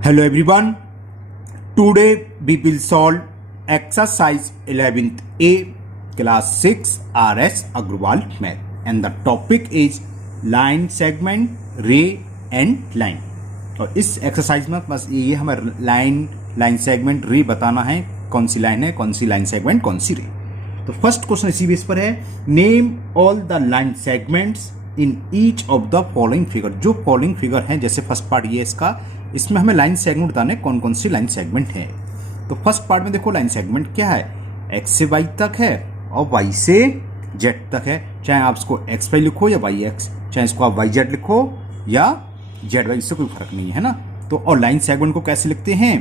Hello everyone. Today we will solve exercise 11th A class 6 RS Agrawal math and the topic is line segment, ray and line. और इस exercise में बस ये हमें line segment रे बताना है, कौन सी लाइन है, कौन सी लाइन सेगमेंट, कौन सी रे. तो फर्स्ट क्वेश्चन इसी बेस पर है, name all the line segments in each of the following figure. जो फॉलोइंग फिगर है, जैसे फर्स्ट पार्ट ये इसका, इसमें हमें लाइन सेगमेंट बताने कौन कौन सी लाइन सेगमेंट है. तो फर्स्ट पार्ट में देखो लाइन सेगमेंट क्या है, एक्स से वाई तक है और वाई से जेड तक है. चाहे आप इसको एक्स वाई लिखो या वाई एक्स, चाहे इसको आप वाई जेड लिखो या जेड वाई, इससे कोई फर्क नहीं है ना. तो और लाइन सेगमेंट को कैसे लिखते हैं,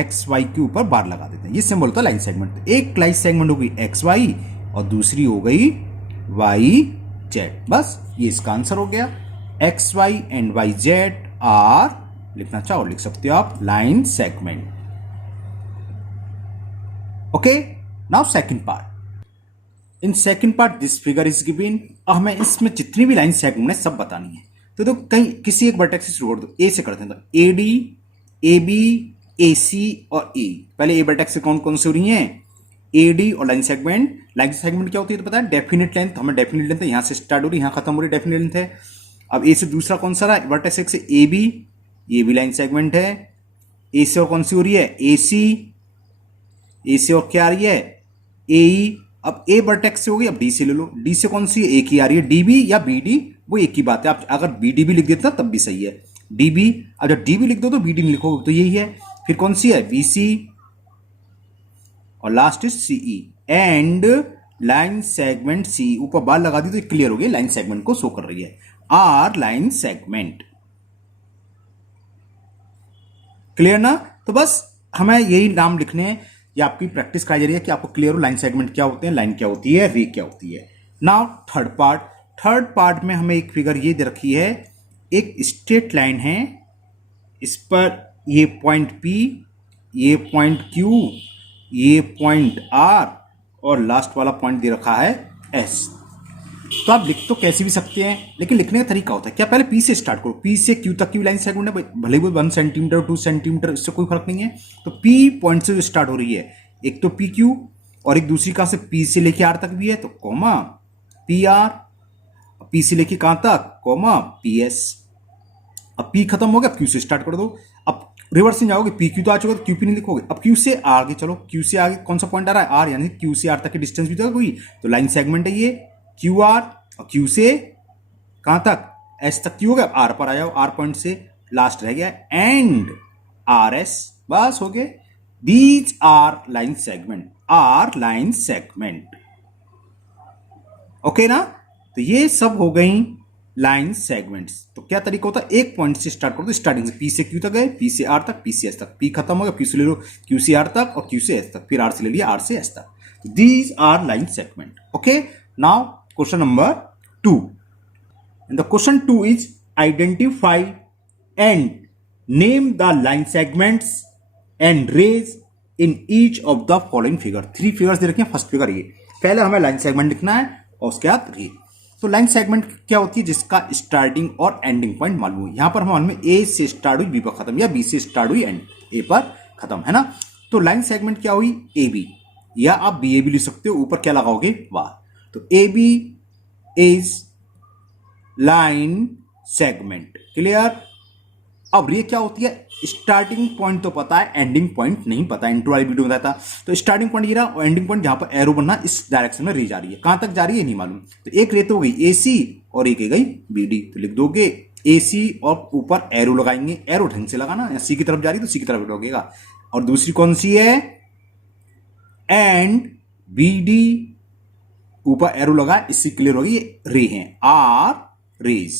एक्स वाई के ऊपर बार लगा देते हैं, ये सिंबल होता है लाइन सेगमेंट. तो एक लाइन सेगमेंट हो गई एक्स वाई और दूसरी हो गई वाई जेड. बस ये इसका आंसर हो गया. X Y and Y Z are, लिखना चाहो लिख सकते हो आप, line segment. Okay, now second part. In second part this figure is given. हमें इसमें जितनी भी लाइन सेगमेंट है सब बतानी है. तो कहीं किसी एक वर्टेक्स से शुरू कर दो, ए से करते हैं. तो ए डी, ए बी, ए सी और ए. पहले ए वर्टेक्स से कौन कौन से हो रही हैं, ए डी और लाइन सेगमेंट. लाइन सेगमेंट क्या होती है तो पता है, डेफिनेट लेंथ. हमें डेफिनेट लेंथ यहां से स्टार्ट हो रही है, यहां खत्म हो रही है, डेफिनेट लेंथ है. अब ए से दूसरा कौन सा रहा, वर्टेक्स एक से ए बी, ये भी लाइन सेगमेंट है. ए से और कौन सी हो रही है, ए सी. ए से और क्या आ रही है, ए ई. अब ए वर्टेक्स से हो गई, अब डी से ले लो. डी से कौन सी है, ए की आ रही है. डी बी या बी डी वो एक ही बात है. आप अगर बी डी भी लिख देते ना तब भी सही है. डी बी, अब जब डी भी लिख दो तो बी डी नहीं लिखोगे तो यही है. फिर कौन सी है, बी सी और last is C E. And line segment C, ऊपर बार लगा दी तो क्लियर हो गई, लाइन सेगमेंट को शो कर रही है. R line segment. क्लियर ना. तो बस हमें यही नाम लिखने हैं, ये आपकी प्रैक्टिस कराई जा रही है कि आपको क्लियर हो लाइन सेगमेंट क्या होते हैं, लाइन क्या होती है, रे क्या होती है. Now third part. Third part में हमें एक फिगर ये दे रखी है, एक स्ट्रेट लाइन है, इस पर ये पॉइंट P, ये पॉइंट Q, ये पॉइंट R और लास्ट वाला पॉइंट दे रखा है S. तो आप लिख तो कैसे भी सकते हैं, लेकिन लिखने का तरीका होता है क्या, पहले P से स्टार्ट करो. P से Q तक की लाइन सेगमेंट है, भले वो 1 सेंटीमीटर 2 सेंटीमीटर, इससे कोई फर्क नहीं है. तो P पॉइंट से जो स्टार्ट हो रही है, एक तो PQ और एक दूसरी कहां से, P से लेके R तक भी है तो कॉमा PR, P से लेके कहां तक, कॉमा PS. अब P खत्म हो गया, Q से स्टार्ट कर दो. अब रिवर्स में जाओगे, PQ तो आ चुका, तो QP नहीं लिखोगे. अब Q से आगे चलो, Q से आगे कौन सा पॉइंट आ रहा है, R, यानी Q से R तक की डिस्टेंस भी तो है कोई, तो लाइन सेगमेंट है ये QR. और Q से कहां तक, S तक. Q हो गया, R पर आ जाओ, R पॉइंट से लास्ट रह गया एंड RS. बस हो गए. These are line segment, are line segment. Okay ना. तो ये सब हो गई लाइन सेगमेंट्स. तो क्या तरीका होता है, एक पॉइंट से स्टार्ट करो, तो स्टार्टिंग से P से Q तक गए, P से R तक, P से S तक. P खत्म हो गया, Q से ले लो, Q से R तक और Q से S तक, फिर R से ले लिया, R से S तक. These are line segment. Okay, now question number 2. And the question 2 is identify and name the line segments and rays in each of the following figure. 3 figures दे रखे हैं. First figure ये, पहले हमें line segment लिखना है और उसके बाद रे. तो लाइन सेगमेंट क्या होती है, जिसका स्टार्टिंग और एंडिंग पॉइंट मालूम है. यहां पर हम मालूम है ए से स्टार्ट हुई बी पर खत्म, या बी से स्टार्ट हुई एंड ए पर खत्म, है ना. तो लाइन सेगमेंट क्या हुई, ए बी, या आप बी ए भी लिख सकते हो, ऊपर क्या लगाओगे, वार. तो A B is line segment. Clear. अब ये क्या होती है, स्टार्टिंग पॉइंट तो पता है, एंडिंग पॉइंट नहीं पता. इंट्रो वाली वीडियो में बताया था. तो स्टार्टिंग पॉइंट ये रहा और एंडिंग पॉइंट जहां पर एरो बनना, इस डायरेक्शन में रे जा रही है, कहां तक जा रही है नहीं मालूम. तो एक रे तो हो गई AC और एक गई BD. तो लिख दोगे AC और ऊपर एरो लगाएंगे, एरो ढंग से लगाना, या सी की तरफ जा रही है तो सी की तरफ लगेगा. और दूसरी कौन सी है, एंड BD, ऊपर एरो लगा, इससे क्लियर होगी ये रे हैं, आर रेज.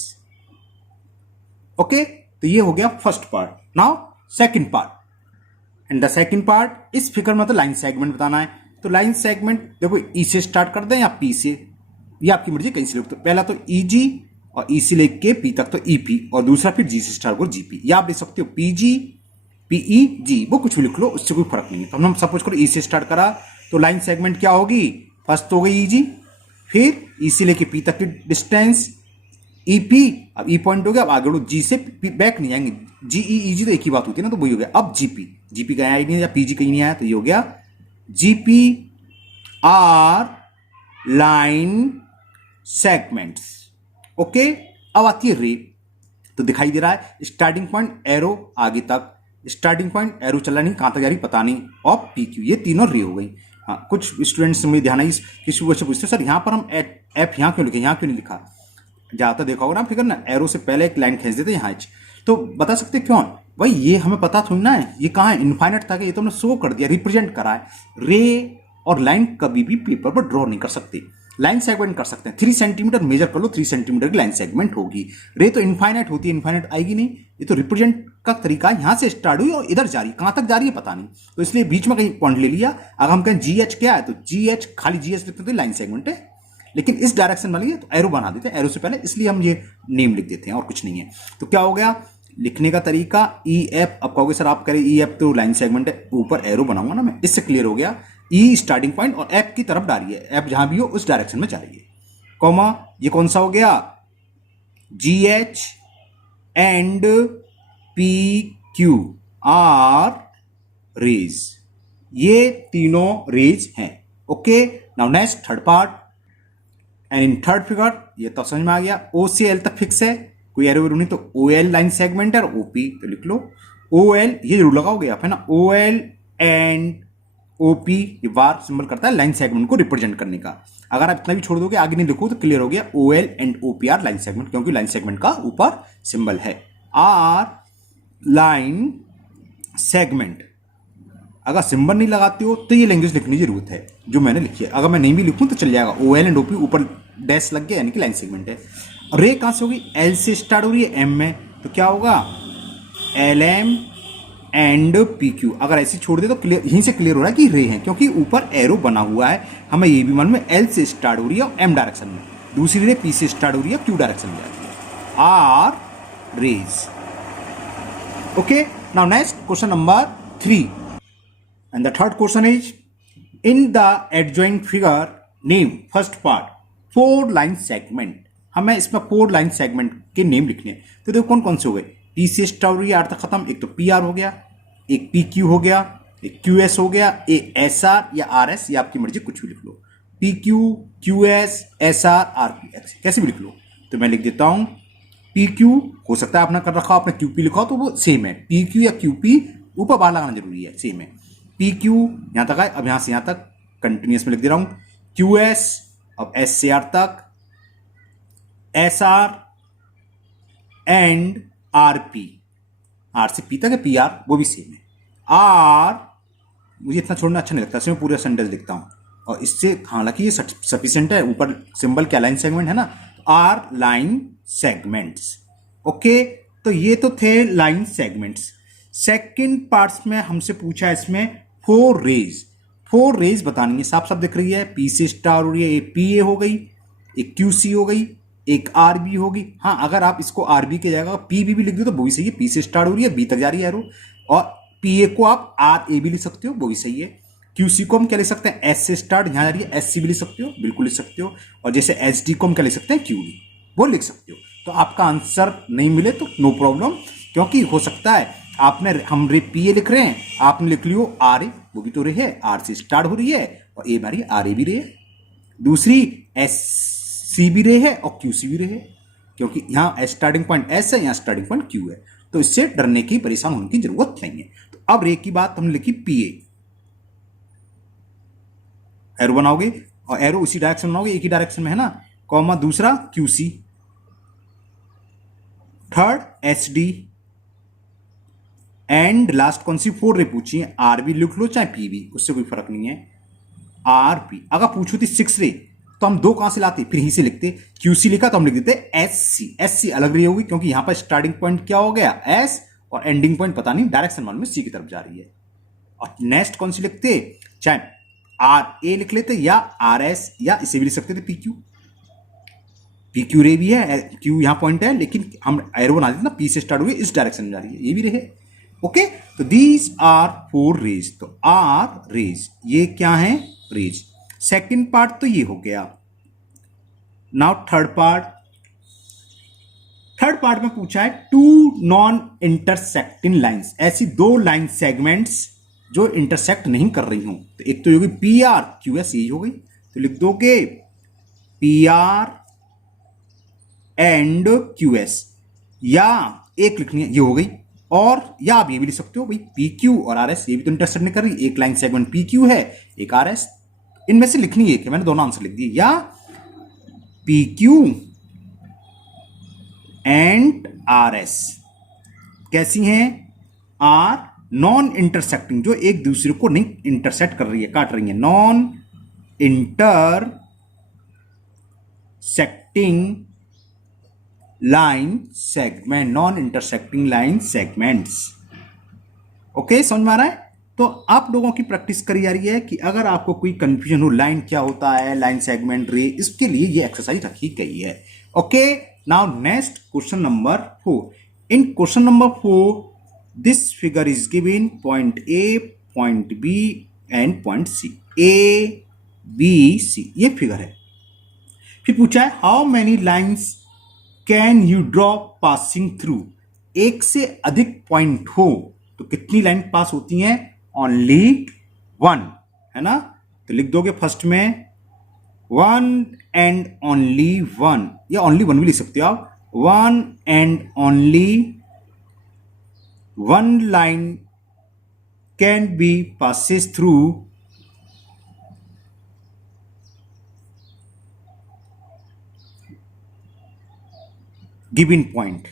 ओके, तो ये हो गया first part. Now second part. And the second part, इस फिगर में तो लाइन सेगमेंट बताना है. तो लाइन सेगमेंट देखो, ई से स्टार्ट कर दें या पी से, या आपकी मर्जी कहीं से लिख. तो पहला तो EG और ई से लेके पी तक तो EP, और दूसरा फिर जी से स्टार्ट करो GP, या आप लिख सकते हो PG PEG, वो कुछ भी लिख लो, उससे कोई फर्क नहीं है. तो हम सपोज करो ई से स्टार्ट करा, तो लाइन सेगमेंट क्या होगी, फर्स्ट हो गई EG, फिर ई से लेके पी तक की डिस्टेंस ईपी, अब ई पॉइंट हो गया, अब आगे बढ़ो, जी से बैक नहीं आएंगे, जी ई ई जी तो एक ही बात होती है ना, तो वही हो गया। अब जीपी, जीपी का आया ही नहीं या पीजी कहीं नहीं आया, तो ये हो गया GP R line segments. Okay, अब आती है रे, तो दिखाई दे रहा है स्टार्टिंग पॉइंट एरो आगे तक, स्टार्टिंग पॉइंट एरो चला नहीं, कहां तक जा रही पता नहीं, और पी क्यू, ये तीनों रे हो गई। हाँ, कुछ स्टूडेंट्स में ध्यान आई, किसी बच्चे पूछते सर यहाँ पर हम एफ यहाँ क्यों लिखे, यहाँ क्यों नहीं लिखा। ज्यादातर देखा होगा ना फिगर ना, एरो से पहले एक लाइन खींच देते यहाँ, तो बता सकते क्यों भाई, ये हमें पता थोड़ी ना है, ये कहाँ है, इनफाइनाइट था कि ये तो हमने शो कर दिया, रिप्रेजेंट करा है। रे और लाइन कभी भी पेपर पर ड्रॉ नहीं कर सकते, लाइन सेगमेंट कर सकते हैं। 3 सेंटीमीटर मेजर कर लो, 3 सेंटीमीटर की लाइन सेगमेंट होगी। रे तो इनफाइनाइट होती है, इनफाइनाइट आएगी नहीं, ये तो रिप्रेजेंट का तरीका यहां से स्टार्ट हुई और इधर जा रही है, कहां तक जा रही है पता नहीं, तो इसलिए बीच में कहीं पॉइंट ले लिया। अगर हम कहें जी एच क्या है, तो जी एच खाली जी एच लिखते तो लाइन सेगमेंट है, लेकिन इस डायरेक्शन वाली है तो एरो बना देते हैं, एरो से पहले, इसलिए हम ये नेम लिख देते हैं और कुछ नहीं है। तो क्या हो गया लिखने का तरीका, ई एफ। अब कहोगे सर आप करें ई एफ तो लाइन सेगमेंट है, ऊपर एरो बनाऊंगा ना मैं, इससे क्लियर हो गया। ई स्टार्टिंग पॉइंट और एफ की तरफ जा रही है, एफ जहां भी हो उस डायरेक्शन में जा रही है। कॉमा, ये कौन सा हो गया, G H and P Q R rays, ये तीनों रेज हैं। Okay, now next third part, and in third figure, ये तो समझ में आ गया, ओ से एल तक फिक्स है, कोई एरो वेरो नहीं, तो ओ एल लाइन सेगमेंट है, और ओपी तो लिख लो ओ एल, ये जरूर लगाओगे आप है ना, ओ एल एंड ओपी, ये वार सिंबल करता है लाइन सेगमेंट को रिप्रेजेंट करने का। अगर आप इतना भी छोड़ दोगे आगे नहीं लिखो तो क्लियर हो गया, O L and OP R line segment, क्योंकि लाइन सेगमेंट का ऊपर सिंबल है। आर लाइन सेगमेंट, अगर सिंबल नहीं लगाते हो तो ये लैंग्वेज लिखने की जरूरत है जो मैंने लिखी है, अगर मैं नहीं भी लिखूं तो चल जाएगा, ओ एल एंड ओपी ऊपर डैश लग गया यानी कि लाइन सेगमेंट है। रे कहां से होगी, एल से स्टार्ट हो रही है एम में, तो क्या होगा L M and P Q. अगर ऐसे छोड़ दे तो क्लियर, यहीं से क्लियर हो रहा है कि रे है, क्योंकि ऊपर एरो बना हुआ है। हमें ये भी मालूम है एल से स्टार्ट हो रही है और एम डायरेक्शन में, दूसरी रे पी से स्टार्ट हो रही है क्यू डायरेक्शन में जाती है, R rays. Okay, now next question number 3, and the third question is, in the adjoint figure name first part 4 line segment. हमें इसमें 4 लाइन सेगमेंट के नेम लिखने हैं, तो देखो कौन कौन से हो गए, पी से स्टार्ट हो रही है आर तक खत्म, एक तो पी आर हो गया, एक पी क्यू हो गया, एक क्यू एस हो गया, एक एस आर या आर एस, या आपकी मर्जी कुछ भी लिख लो, P Q Q S S R R P X, कैसे भी लिख लो। तो मैं लिख देता हूं पी क्यू, हो सकता है आपने कर रखा आपने क्यू पी लिखा तो वो सेम है, पी क्यू या क्यू पी ऊपर बाहर लगाना जरूरी है, सेम है। पी क्यू यहां तक आए, अब यहां से यहां तक कंटिन्यूस में लिख दे रहा हूं, क्यू एस, अब एस से आर तक, S R and R P, R से पी तक है, पी आर वो भी सेम है। आर मुझे इतना छोड़ना अच्छा नहीं लगता, इसमें पूरा सेंटेंस लिखता हूं, और इससे हालांकि ये सफिशिएंट है, ऊपर सिंबल क्या लाइन सेगमेंट है ना, तो आर लाइन सेगमेंट्स। ओके, तो ये तो थे लाइन सेगमेंट्स। सेकंड पार्ट्स में हमसे पूछा इसमें 4 रेज, 4 रेज बतानी है, साफ साफ दिख रही है, पी से स्टार हो रही है, एक पी ए हो गई, एक क्यू सी हो गई, एक आर बी होगी। हाँ, अगर आप इसको आर बी के जगह पी बी भी लिख दो तो वो भी सही है, पी से स्टार्ट हो रही है बी तक जा रही है एरो, और पी ए को आप आर ए भी लिख सकते हो, वो भी सही है। क्यू सी को हम क्या लिख सकते हैं, एस से स्टार्ट यहां जा रही है, एस सी भी लिख सकते हो, बिल्कुल लिख सकते हो, और जैसे एच डी को हम क्या लिख सकते हैं, क्यू डी, वो लिख सकते हो। तो आपका आंसर नहीं मिले तो नो प्रॉब्लम, क्योंकि हो सकता है आपने, हम रे पी ए लिख रहे हैं, आपने लिख लियो आर ए, वो भी तो रे है, आर से स्टार्ट हो रही है, और ए बारी आर ए भी रे है, दूसरी एस सी भी रे है और क्यू सी भी रे है, क्योंकि यहां स्टार्टिंग पॉइंट एस है, यहां स्टार्टिंग पॉइंट क्यू है, तो इससे डरने की, परेशान होने की जरूरत नहीं है। तो अब रे की बात हमने लिखी पी ए, एरो बनाओगे और एरो उसी डायरेक्शन बनाओगे, एक ही डायरेक्शन में है ना, कॉमा, दूसरा Q C, third H D, and last कौन सी 4 रे पूछी है, आर बी लिख लो चाहे पी बी, उससे कोई फर्क नहीं है, आर पी। अगर पूछो थी 6 रे तो हम 2 कहां से लाते, फिर ही से लिखते, क्यू सी लिखा तो हम लिख देते एस सी, एस सी अलग रही होगी क्योंकि यहां पर स्टार्टिंग पॉइंट क्या हो गया एस, और एंडिंग पॉइंट पता नहीं, डायरेक्शन मालूम है सी की तरफ जा रही है। और नेक्स्ट कौन सी लिखते, चाहे आर ए लिख लेते या आर एस, या इसे भी लिख सकते थे पी क्यू, पी क्यू रे भी है, क्यू यहां पॉइंट है, लेकिन हम एरो बना देते ना, पी से स्टार्ट हुई इस डायरेक्शन में जा रही है, ये भी रहे। ओके, तो दीज आर 4 रेज, तो आर रेज ये क्या है, रेज। सेकंड पार्ट तो ये हो गया। Now third part, third part में पूछा है टू नॉन इंटरसेक्टिंग लाइंस, ऐसी दो लाइन सेगमेंट्स जो इंटरसेक्ट नहीं कर रही हूं। तो एक तो होगी पी आर क्यू एस, यही हो गई, तो लिख दोगे P R and Q S, या एक लिखनी है, ये हो गई। और या आप ये भी लिख सकते हो भाई पी क्यू और आर एस, ये भी तो इंटरसेक्ट नहीं कर रही, एक लाइन सेगमेंट पी क्यू है, एक आर एस, इनमें से लिखनी है कि मैंने दोनों आंसर लिख दिए, या P Q and R S कैसी हैं, आर नॉन इंटरसेक्टिंग, जो एक दूसरे को नहीं इंटरसेक्ट कर रही है, काट रही है, non intersecting line segment, non intersecting line segments. Okay, समझ में आ रहा है? तो आप लोगों की प्रैक्टिस करी जा रही है कि अगर आपको कोई कंफ्यूजन हो लाइन क्या होता है, लाइन सेगमेंट रे, इसके लिए ये एक्सरसाइज रखी गई है। Okay, now next question number 4। In question number 4 this figure is given point A, point B and point C, A B C, ये फिगर है। फिर पूछा है how many lines can you draw passing through, एक से अधिक point हो तो कितनी लाइन पास होती हैं, ओनली वन, है ना। तो लिख दोगे फर्स्ट में वन एंड ओनली वन, या ओनली वन भी लिख सकते हो आप, one and only one line can be passes through given point,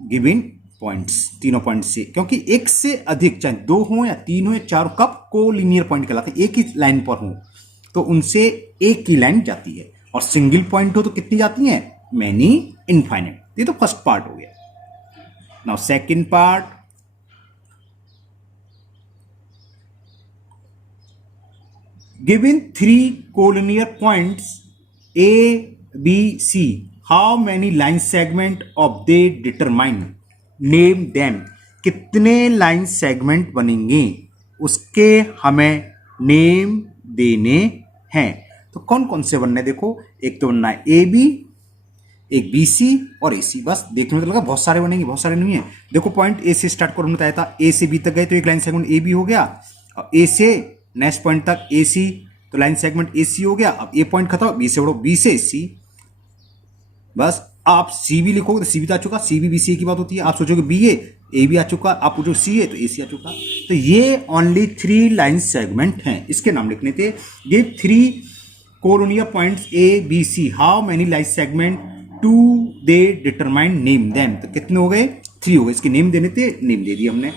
given points, तीनों पॉइंट से, क्योंकि एक से अधिक चाहे दो हो या तीन हो या चार, कब को लीनियर पॉइंट कहलाते हैं, एक ही लाइन पर हो तो उनसे एक ही लाइन जाती है, और सिंगल पॉइंट हो तो कितनी जाती हैं, मैनी इनफाइनाइट। ये तो फर्स्ट पार्ट हो गया। Now second part, given 3 collinear points A B C, how many line segment of they determine, name them, कितने लाइन सेगमेंट बनेंगे उसके हमें नेम देने हैं। तो कौन कौन से बनने, देखो एक तो बनना है ए बी, एक बी सी और ए सी, बस देखने में तो लगा बहुत सारे बनेंगे, बहुत सारे नहीं है। देखो पॉइंट ए से स्टार्ट करो, बताया था ए से बी तक गए तो एक लाइन सेगमेंट ए बी हो गया, और ए से नेक्स्ट पॉइंट तक ए सी, तो लाइन सेगमेंट ए सी हो गया। अब ए पॉइंट खत्म, बी से बढ़ो, बी से सी, बस आप सी भी लिखोगे तो सी भी तो आ चुका, सी बी सी की बात होती है। आप सोचोगे बी ए भी आ चुका, आप पूछो सी है तो ए सी आ चुका। तो ये ओनली 3 लाइन सेगमेंट हैं, इसके नाम लिखने थे। ये 3 colonial points A B C, how many line segment to they determine name them, तो कितने हो गए, 3 हो गए। इसके नेम देने थे, नेम दे दिए हमने।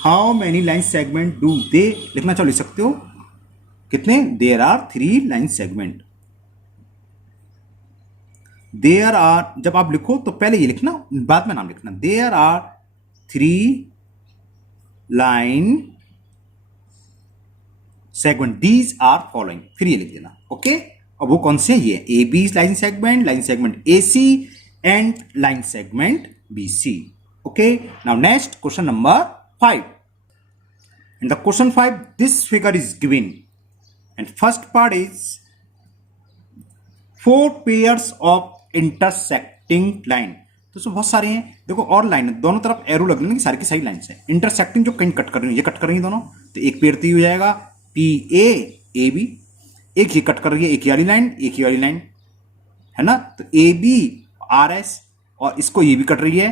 How many line segment do they लिखना चाहो लिख सकते हो, कितने, there are 3 line segment. There are, जब आप लिखो तो पहले ये लिखना, बाद में नाम लिखना, there are 3 line segment, these are following, फिर ये लिख देना। ओके, अब वो कौन से, ये A B line segment A C and line segment B C. Okay, now next question number 5। In the question 5, this figure is given, and first part is 4 pairs of intersecting line। तो इसमें बहुत सारे हैं, देखो और line है, दोनों तरफ एरो लग रही है, सारी की सारी लाइन है। इंटरसेक्टिंग जो कहीं कट कर रही है, ये कट कर रही है दोनों, तो एक पेयर तो हो जाएगा पी ए बी, एक ये कट कर रही है, एक ये वाली लाइन, एक ये वाली लाइन, है ना। तो ए बी आर एस, और इसको ये भी कट रही है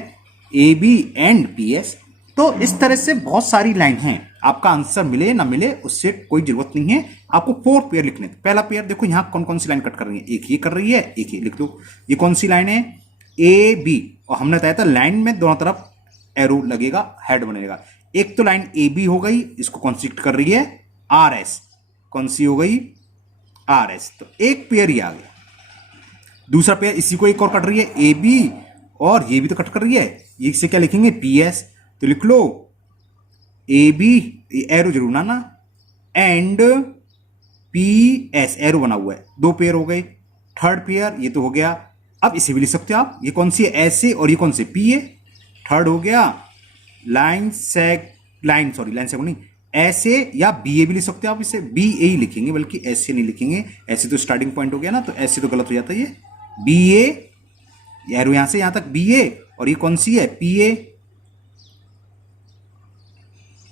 A B and P S. तो इस तरह से बहुत सारी लाइन हैं, आपका आंसर मिले ना मिले उससे कोई जरूरत नहीं है, आपको 4 पेयर लिखने। पहला पेयर देखो यहां कौन कौन सी लाइन कट कर रही है, एक ये कर रही है, एक ये लिख दो। ये कौन सी लाइन है, ए बी, और हमने बताया था लाइन में दोनों तरफ एरो लगेगा, हेड बनेगा। एक तो लाइन ए बी हो गई, इसको कौन सी कर रही है, आर एस, कौन सी हो गई, आर एस, तो एक पेयर ही आ गया। दूसरा पेयर इसी को एक और कट रही है, ए बी, और ये भी तो कट कर रही है, ये से क्या लिखेंगे, पी एस, तो लिख लो ए बी, एरो जरूर बनाना, एंड पी एस, एरो बना हुआ है, 2 पेयर हो गए। थर्ड पेयर ये तो हो गया, अब इसे भी लिख सकते हो आप, ये कौन सी है, एस ए, और ये कौन सी, पी ए। थर्ड हो गया लाइन नहीं, एस ए या बी ए भी लिख सकते हो आप, इसे बी ए ही लिखेंगे, बल्कि एस ए नहीं लिखेंगे, ऐसे तो स्टार्टिंग पॉइंट हो गया ना, तो ऐसे तो गलत हो जाता है, ये बी ए ये एरो यहां से यहां तक बी ए, और ये कौन सी है, पी ए,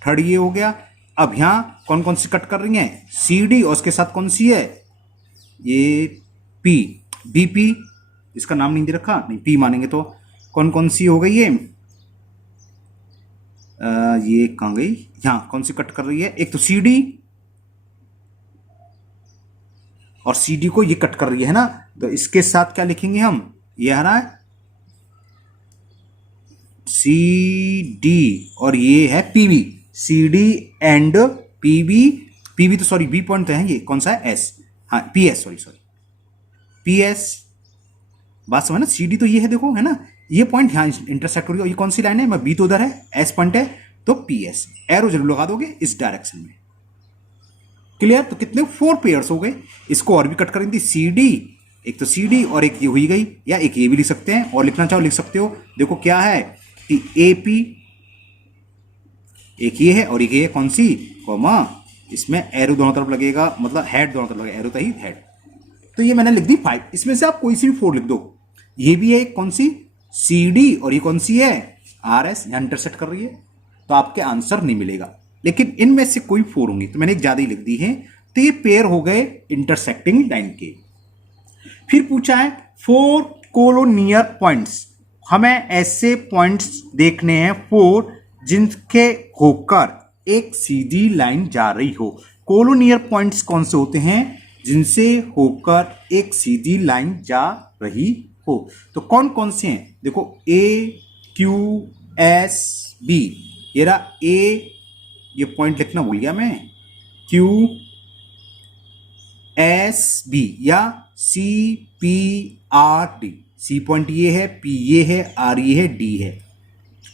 थर्ड ये हो गया। अब यहां कौन कौन सी कट कर रही हैं, सी डी, और उसके साथ कौन सी है, ये पी, बी पी, इसका नाम नहीं दे रखा, नहीं पी मानेंगे तो कौन कौन सी हो गई ये कहाँ गई, यहाँ कौन सी कट कर रही है, एक तो सी डी, और सी डी को ये कट कर रही है ना, तो इसके साथ क्या लिखेंगे हम, ये आ रहा है सी डी, और ये है PB, C D and PB, PB तो सॉरी बी पॉइंट तो है, ये कौन सा है, एस, हाँ P S, sorry P S, बात समझ ना, सी डी तो ये है देखो, है ना, ये पॉइंट यहाँ इंटरसेक्ट हो रही है, ये कौन सी लाइन है, मैं बी तो उधर है, एस पॉइंट है, तो पी एस, एरो जरूर लगा दोगे इस डायरेक्शन में। क्लियर, तो कितने 4 पेयर्स हो गए। इसको और भी कट करेंगे, सी डी, एक तो सी डी और एक ये हुई गई, या एक ये भी लिख सकते हैं, और लिखना चाहो लिख सकते हो। देखो क्या है कि ए पी, एक ये है और एक ये कौन सी, कॉमा, इसमें एरो दोनों तरफ लगेगा, मतलब हेड दोनों तरफ लगेगा, एरो तो ही हेड, तो ये मैंने लिख दी 5। इसमें से आप कोई सी भी 4 लिख दो। ये भी है कौन सी, सी डी, और ये कौन सी है, आर एस, यहां इंटरसेक्ट कर रही है, तो आपके आंसर नहीं मिलेगा। लेकिन इनमें से कोई 4 होंगी, तो मैंने एक ज्यादा ही लिख दी है, तो ये पेयर हो गए इंटरसेक्टिंग लाइन के। फिर पूछा है 4 कोलोनियर पॉइंट्स, हमें ऐसे पॉइंट्स देखने हैं 4 जिनके होकर एक सीधी लाइन जा रही हो। कोलोनियर पॉइंट्स कौन से होते हैं, जिनसे होकर एक सीधी लाइन जा रही हो। तो कौन कौन से हैं, देखो ए क्यू एस बी, ये रहा ए, ये पॉइंट लिखना भूल गया मैं, क्यू एस बी, या C P R D, C point ये है, पी ये है, आर ये है, डी है,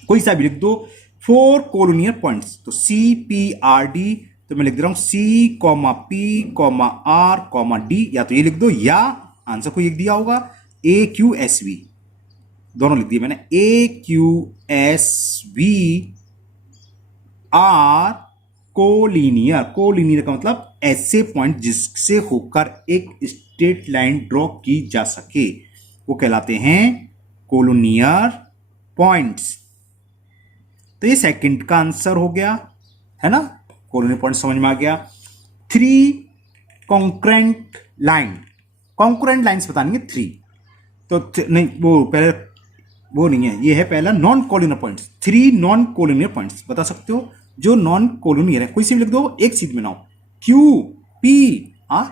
कोई सा भी लिख दो। 4 कोलोनियर पॉइंट्स, तो सी पी आर डी, तो मैं लिख दे रहा हूं C comma P comma R comma D, या तो ये लिख दो, या आंसर को एक दिया होगा ए क्यू एस बी, दोनों लिख दिए मैंने, A Q S B R collinear. Collinear का मतलब ऐसे पॉइंट जिससे होकर एक स्ट्रेट लाइन ड्रॉ की जा सके, वो कहलाते हैं कोलोनियर पॉइंट्स। तो ये सेकंड का आंसर हो गया, है ना, कोलोनियर पॉइंट समझ में आ गया। 3 कॉन्करेंट लाइन, कॉन्करेंट लाइंस बताएंगे 3, तो नहीं वो पहले वो नहीं है, ये है पहला non collinear points. 3 non collinear points बता सकते हो जो नॉन कोलिनियर है, कोई से भी लिख दो, एक सीध में नाउ, क्यू पी आर,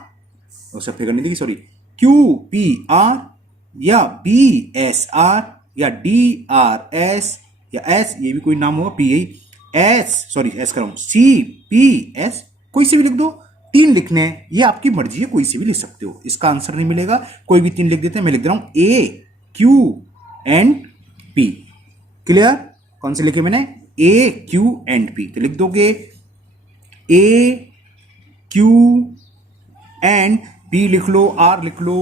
उसे फिगर नहीं लिखी सॉरी, क्यू पी आर, या बी एस आर, या डी आर एस, या एस, ये भी कोई नाम होगा, पी एस, सॉरी एस कर रहा हूं, सी पी एस, कोई से भी लिख दो। 3 लिखने हैं, ये आपकी मर्जी है, कोई से भी लिख सकते हो, इसका आंसर नहीं मिलेगा, कोई भी 3 लिख देते हैं। मैं लिख दे रहा हूं ए क्यू एंड पी। क्लियर, कौन से लिखे मैंने, ए क्यू एंड पी, तो लिख दोगे ए क्यू एंड पी लिख लो, आर लिख लो,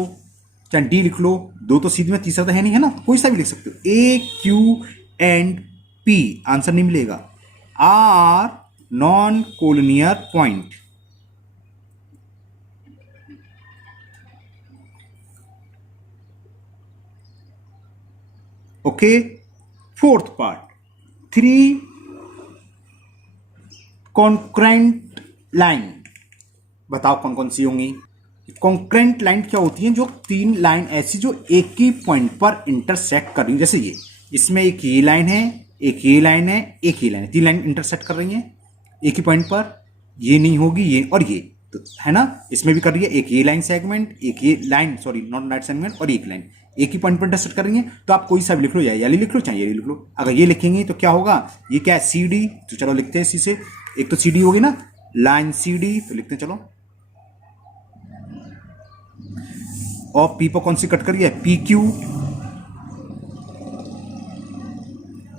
चाहे डी लिख लो, 2 तो सीधे में, तीसरा तो है नहीं, है ना, कोई सा भी लिख सकते हो। A Q and P, answer नहीं मिलेगा। R non collinear point, okay. 4th part, 3 concurrent line, बताओ कौन कौन सी होंगी। कॉन्करेंट लाइन क्या होती है, जो 3 लाइन ऐसी जो एक ही पॉइंट पर इंटरसेक्ट कर रही है, जैसे ये, इसमें एक ये लाइन है, एक ये लाइन है, एक ये लाइन है, 3 लाइन इंटरसेक्ट कर रही हैं एक ही पॉइंट पर, ये नहीं होगी, ये और ये, तो है ना, इसमें भी कर रही है, एक ये लाइन सेगमेंट, एक ये line, sorry not line segment, और एक लाइन एक ही पॉइंट पर इंटरसेक्ट कर रही है। तो आप कोई सा भी लिख लो, या ये लिख लो, चाहे ये लिख लो। अगर ये लिखेंगे तो क्या होगा, ये क्या है, सी डी, तो चलो लिखते हैं इसी से, एक तो सी डी होगी ना, लाइन सी डी, तो लिखते हैं चलो, और पी पर कौन सी कट करी है, पी क्यू,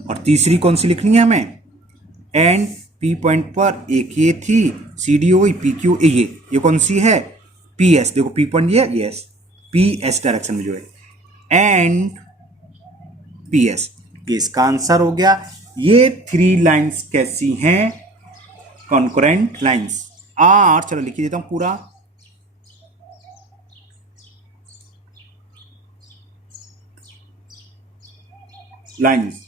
और तीसरी कौन सी लिखनी है हमें, एंड पी पॉइंट पर एक ये थी, सी डी हो गई, पी क्यू, ये कौन सी है, पी एस, देखो पी पॉइंट ये, यस, पी एस डायरेक्शन में जो है, एंड पी एस, ये इसका आंसर हो गया। ये 3 लाइंस कैसी हैं, कॉन्करेंट लाइंस। आर, चलो लिख देता हूं पूरा, लाइन्स,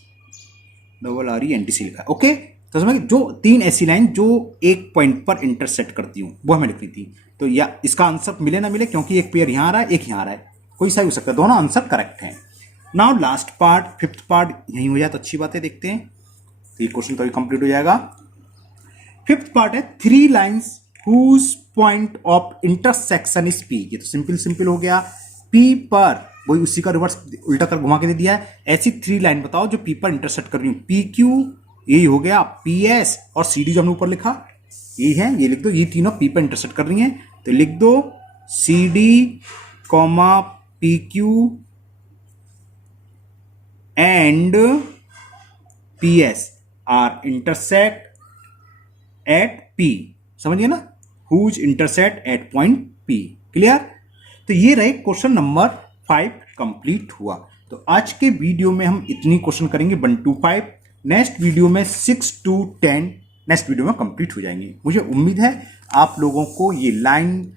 RENTC लिखा है। ओके, तो समझ जो 3 ऐसी लाइन जो एक पॉइंट पर इंटरसेक्ट करती हूँ वो हमें लिखनी थी। तो या इसका आंसर मिले ना मिले, क्योंकि एक पेयर यहाँ आ रहा है, एक यहाँ आ रहा है, कोई सा ही हो सकता है, दोनों आंसर करेक्ट हैं। Now last part, fifth part यहीं हो जाए तो अच्छी बात है, देखते हैं। तो ये क्वेश्चन कभी कंप्लीट हो जाएगा। फिफ्थ पार्ट है 3 lines whose point of intersection is P। ये तो सिंपल हो गया। P पर, वही उसी का रिवर्स उल्टा कर घुमा के दे दिया है। ऐसी 3 लाइन बताओ जो P पर इंटरसेक्ट कर रही हूँ। PQ ये हो गया, PS और CD जो हमने ऊपर लिखा ये है, ये लिख दो। ये तीनों P पर इंटरसेक्ट कर रही हैं, तो लिख दो CD, PQ and PS are intersect at P। समझिए ना, whose intersect at point P। Clear? तो ये रहे क्वेश्चन नंबर 5 कंप्लीट हुआ। तो आज के वीडियो में हम इतनी क्वेश्चन करेंगे 1 to 5। नेक्स्ट वीडियो में 6 to 10 नेक्स्ट वीडियो में कंप्लीट हो जाएंगे। मुझे उम्मीद है आप लोगों को ये लाइन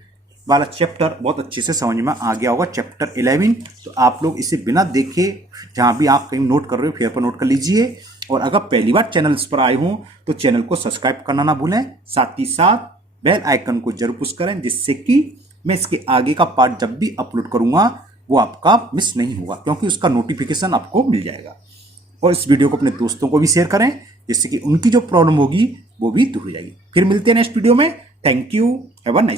वाला चैप्टर बहुत अच्छे से समझ में आ गया होगा, चैप्टर 11। तो आप लोग इसे बिना देखे, जहां भी आप कहीं नोट कर रहे हो फेयर पर नोट कर लीजिए। और अगर पहली बार चैनल्स पर आए हों तो चैनल को सब्सक्राइब करना ना भूलें, साथ ही साथ बेल आइकन को जरूर पुश करें, जिससे कि मैं इसके आगे का पार्ट जब भी अपलोड करूंगा वो आपका मिस नहीं होगा, क्योंकि उसका नोटिफिकेशन आपको मिल जाएगा। और इस वीडियो को अपने दोस्तों को भी शेयर करें, जिससे कि उनकी जो प्रॉब्लम होगी वो भी दूर हो जाएगी। फिर मिलते हैं नेक्स्ट वीडियो में। Thank you, have a nice